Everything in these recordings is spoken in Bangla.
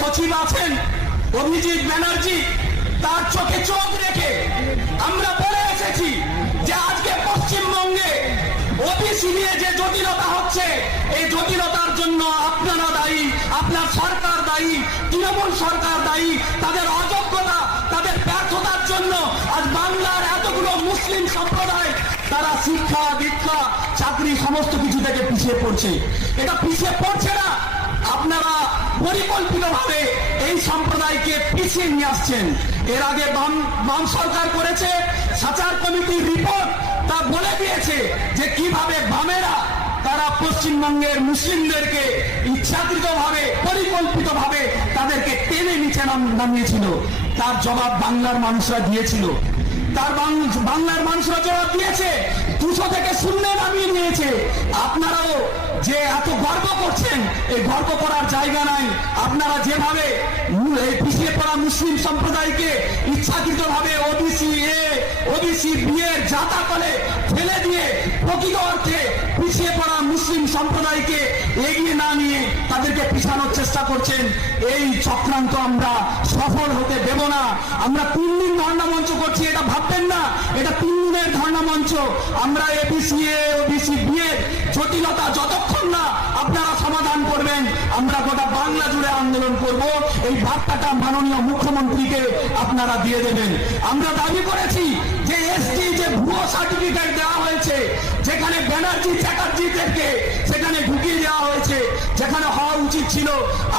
সচিব আছেন অভিজিৎ ব্যানার্জি, তার চোখে চোখ রেখে আমরা বলে এসেছি যে আজকে পশ্চিমবঙ্গে ওবিসি নিয়ে যে জটিলতা হচ্ছে, এই জটিলতার জন্য আপনারা দায়ী, আপনার সরকার দায়ী, তৃণমূল সরকার দায়ী। তাদের অযোগ্যতা, তাদের ব্যর্থতার জন্য আজ বাংলার এতগুলো মুসলিম সম্প্রদায় তারা শিক্ষা, দীক্ষা, চাকরি সমস্ত কিছু থেকে পিছিয়ে পড়ছে। এটা পিছিয়ে পড়ছে না, আপনারা পরিকল্পিতভাবে এই সম্প্রদায়কে পিছিয়ে নিয়ে আসছেন। এর আগে বাম সরকার করেছে, সাচার কমিটির রিপোর্ট তা বলে দিয়েছে যে কিভাবে বামেরা তারা পশ্চিমবঙ্গের মুসলিমদেরকে ইচ্ছাকৃতভাবে, পরিকল্পিতভাবে তাদেরকে টেনে নিচে নামিয়েছিল। তার জবাব বাংলার মানুষরা দিয়েছিল, বাংলার মানুষরা জবাব দিয়েছে, 200 থেকে 0 নামিয়ে নিয়েছে। আপনারাও যে এত গর্ব করছেন, এই গর্ব করার জায়গা নাই। আপনারা যেভাবে পিছিয়ে পড়া মুসলিম সম্প্রদায়কে ইচ্ছাকৃতভাবে ওবিসি এ, ওবিসি বি এর জাতা করে ফেলে দিয়ে প্রকৃত অর্থে পিছিয়ে পড়া মুসলিম সম্প্রদায়কে এগিয়ে না নিয়ে তাদেরকে পিছানোর চেষ্টা করছেন, এই চক্রান্ত আমরা সফল হতে দেব না। আমরা 3 দিন ধর্ণা মঞ্চ করছি, এটা ভাববেন না এটা 3 দিনের ধর্ণা মঞ্চ। আমরা এবিসি এ, ওবিসি বি এর জটিলতা যতক্ষণ না আপনারা সমাধান করবেন, আমরা গোটা বাংলা জুড়ে আন্দোলন করব। এই বার্তাটা মাননীয় মুখ্যমন্ত্রীকে আপনারা দিয়ে দেবেন। আমরা দাবি করেছি যে এসটি যে ভুয়ো সার্টিফিকেট দেওয়া হয়েছে, যেখানে ব্যানার্জি চ্যাটার্জিদেরকে সেখানে ঢুকিয়ে দেওয়া হয়েছে, যেখানে হওয়া উচিত ছিল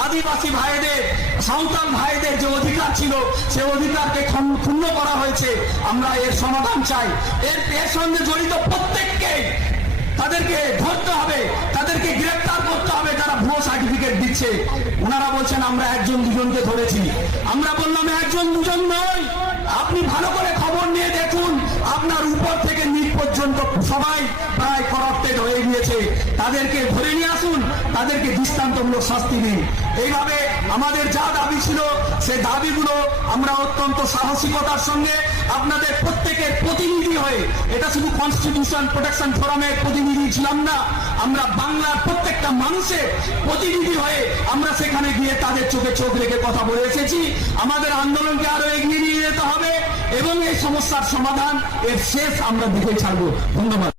আদিবাসী ভাইদের, সাঁওতাল ভাইদের যে অধিকার ছিল সে অধিকারকে ক্ষুণ্ণ করা হয়েছে। আমরা এর সমাধান চাই। এর সঙ্গে জড়িত প্রত্যেককে তাদেরকে ধরতে হবে, তাদেরকে গ্রেফতার করতে হবে যারা ভুয়ো সার্টিফিকেট দিচ্ছে। ওনারা বলছেন আমরা 1-2জনকে ধরেছি। আমরা বললাম 1-2জন নয়, আপনি ভালো করে খবর নিয়ে দেখুন, আপনার উপর থেকে নিচ পর্যন্ত সবাই প্রায় করাপ্টেড হয়ে গিয়েছে। তাদেরকে ধরে নিয়ে আসুন, তাদেরকে দৃষ্টান্তমূলক শাস্তি দিন। এইভাবে আমাদের যা দাবি ছিল সেই দাবিগুলো আমরা অত্যন্ত সাহসিকতার সঙ্গে আপনাদের প্রত্যেকের প্রতিনিধি হয়ে, এটা শুধু কনস্টিটিউশন প্রোটেকশন ফোরামের প্রতিনিধি ছিলাম না, আমরা বাংলার প্রত্যেকটা মানুষের প্রতিনিধি হয়ে আমরা সেখানে গিয়ে তাদের চোখে চোখ রেখে কথা বলে এসেছি। আমাদের আন্দোলনকে আরো এগিয়ে নিয়ে যেতে হবে এবং এই সমস্যার সমাধান এর শেষ আমরা দেখে ছাড়বো। ধন্যবাদ।